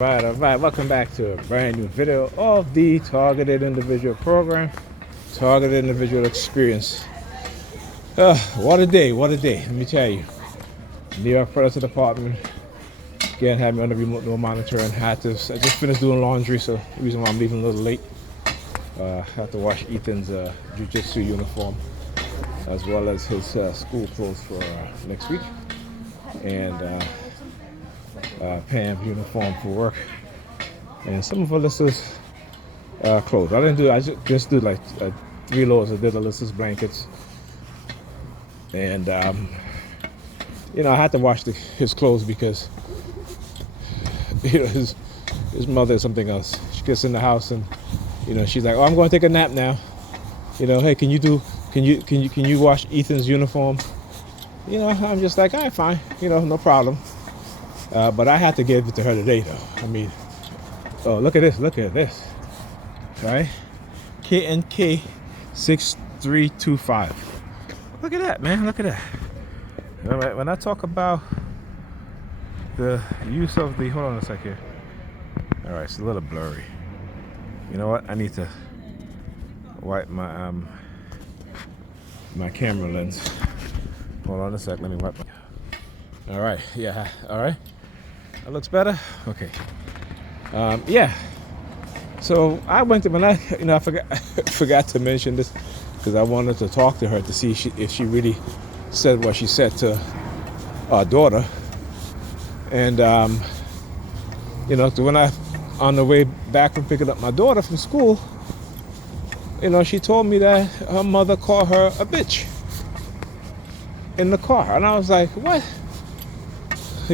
All right, welcome back to a brand new video of the Targeted Individual Program, Targeted Individual Experience. What a day, what a day, let me tell you. New York Police Department, again, had me on the remote no monitor and I just finished doing laundry, so the reason why I'm leaving a little late. I have to wash Ethan's jiu-jitsu uniform, as well as his school clothes for next week. And Pam's uniform for work, and some of Alyssa's clothes. I just did like 3 loads. I did Alyssa's blankets, and I had to wash his clothes because his mother is something else. She gets in the house and she's like, "Oh, I'm going to take a nap now. Hey, can you wash Ethan's uniform?" I'm just like, "All right, fine. No problem." But I had to give it to her today, though. I mean, oh, look at this. All right? KNK 6325. Look at that, man. Look at that. All right, when I talk about the use of the... Hold on a sec here. All right, it's a little blurry. You know what? I need to wipe my my camera lens. Hold on a sec. Let me wipe my... All right. Yeah. All right. That looks better. Okay. Yeah. So I went to I forgot to mention this because I wanted to talk to her to see if she really said what she said to our daughter. And so when I on the way back from picking up my daughter from school, she told me that her mother called her a bitch in the car, and I was like, what? I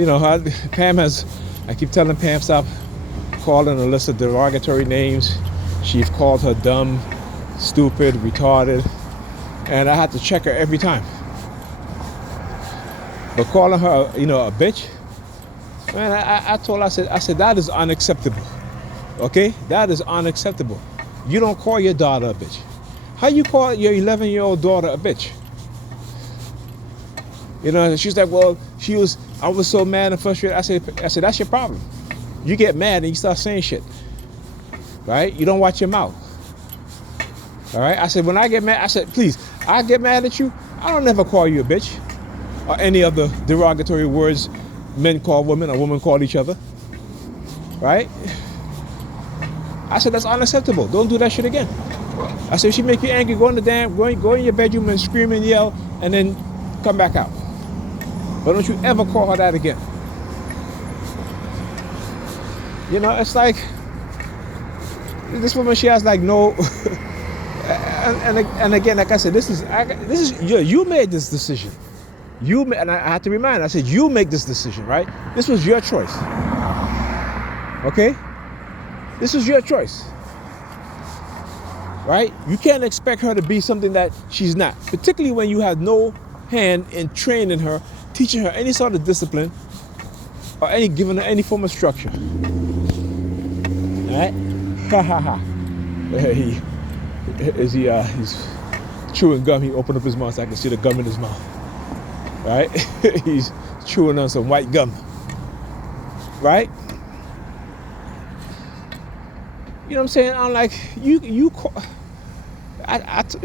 keep telling Pam, stop calling Alyssa derogatory names. She's called her dumb, stupid, retarded, and I had to check her every time. But calling her, a bitch, man, I told her, I said, that is unacceptable. Okay? That is unacceptable. You don't call your daughter a bitch. How you call your 11-year-old daughter a bitch? She's like, well, I was so mad and frustrated. I said, that's your problem. You get mad and you start saying shit. Right? You don't watch your mouth. All right? I said, when I get mad, I said, please, I get mad at you. I don't never call you a bitch. Or any other derogatory words men call women or women call each other. Right? I said, that's unacceptable. Don't do that shit again. I said, if she make you angry, go in your bedroom and scream and yell and then come back out. But don't you ever call her that again. It's like this woman. She has like no. and again, like I said, this is you made this decision. And I had to remind her. I said, you make this decision, right? This was your choice. Okay, this was your choice, right? You can't expect her to be something that she's not, particularly when you have no hand in training her, teaching her any sort of discipline, or giving her any form of structure. All right? Ha ha ha. He's chewing gum. He opened up his mouth so I can see the gum in his mouth. Right? He's chewing on some white gum. Right? You know what I'm saying? I'm like, you call. I tell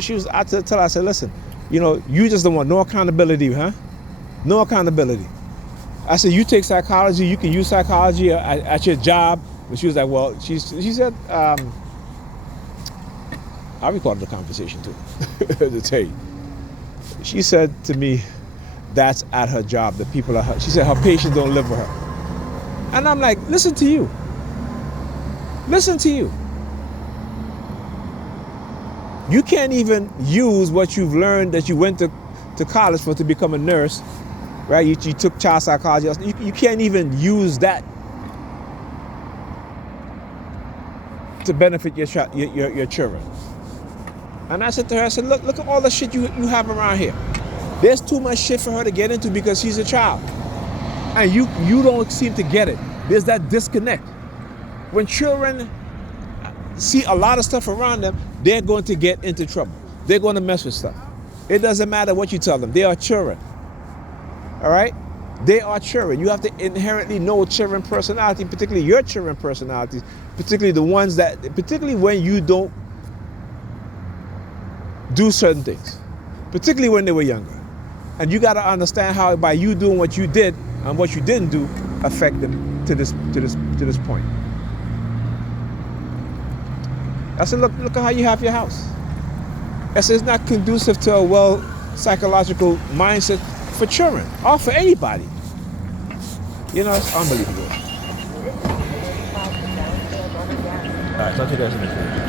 her, I said, listen, you just don't want no accountability, huh? No accountability. I said, you take psychology, you can use psychology at your job. And she was like, well, she said, I recorded the conversation too, to tell you. She said to me, that's at her job, the people are her. She said her patients don't live with her. And I'm like, listen to you. You can't even use what you've learned that you went to college for to become a nurse, right? You took child psychology. You can't even use that to benefit your children. And I said to her, I said, look at all the shit you have around here. There's too much shit for her to get into because she's a child. And you don't seem to get it. There's that disconnect. When children see a lot of stuff around them, they're going to get into trouble. They're going to mess with stuff. It doesn't matter what you tell them. They are children. All right? They are children. You have to inherently know children personality, particularly your children personalities, particularly the ones that, particularly when you don't do certain things, particularly when they were younger. And you got to understand how by you doing what you did and what you didn't do affect them to this point. I said, look at how you have your house. I said, it's not conducive to a well psychological mindset for children or for anybody. You know, it's unbelievable. All right, talk to you guys in the